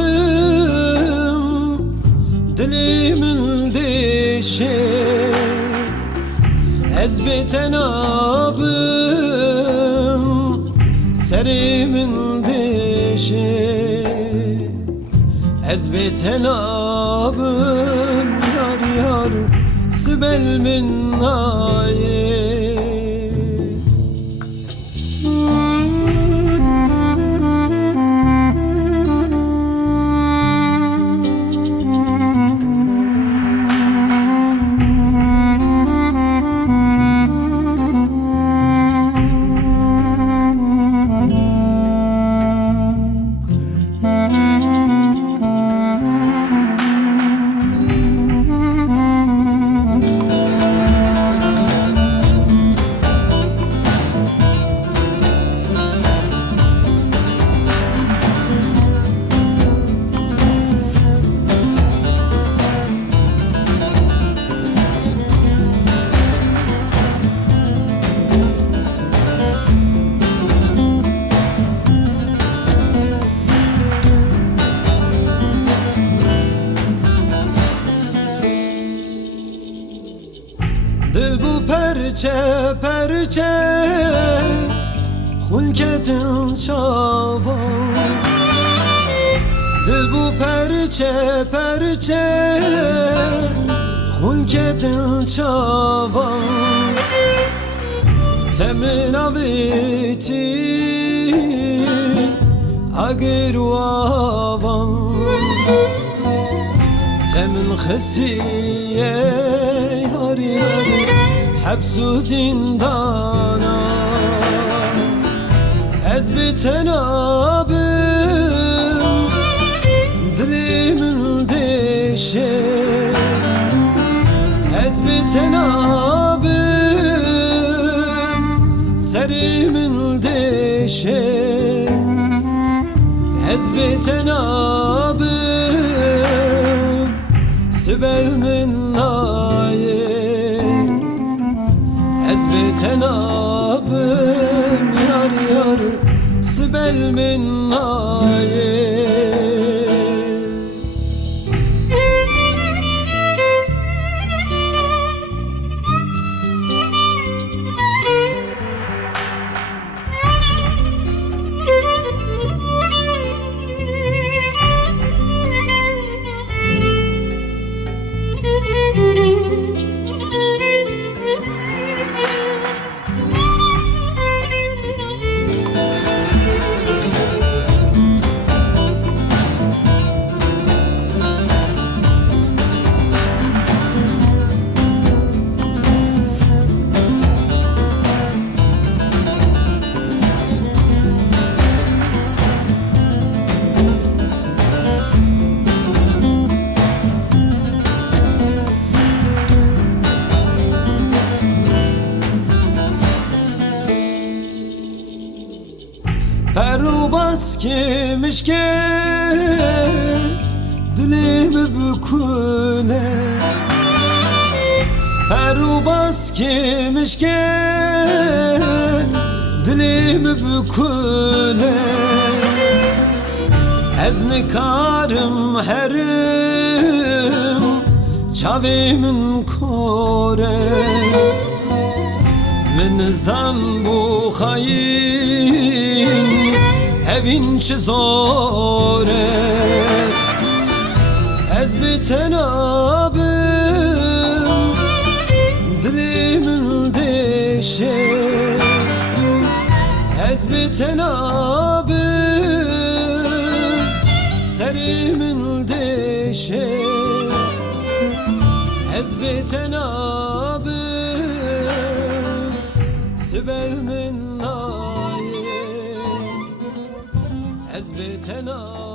tenabım, dilimin dişi. Ez bi tenabım, serimin dişi. Ez bi tenabım, yar yar Sibel minnayı. Dil bu perçe perçe, hulketin çavan. Dil bu perçe perçe, hulketin çavan. Temin aviti agir wavan, temin khasiye yari yari habsu zindana. Ez bi tenabım, dilimin dişi. Ez bi tenabım, serimin dişi. Ez bi tenabım, Sibel minnayı. Ez bi tenabım, yar yar Sibel minnayı. Perubas kimiş ki dilimi büküle. Perubas kimiş ki dilimi büküle. Ez nikarım herim çavimin kore. Min zan bu hayin evin çi zore. Ez bi tenabım, dilimin dişi. Ez bi tenabım, serimin dişi. Ez bi tenabım, Sibel minnayı. Ez bi tenabım.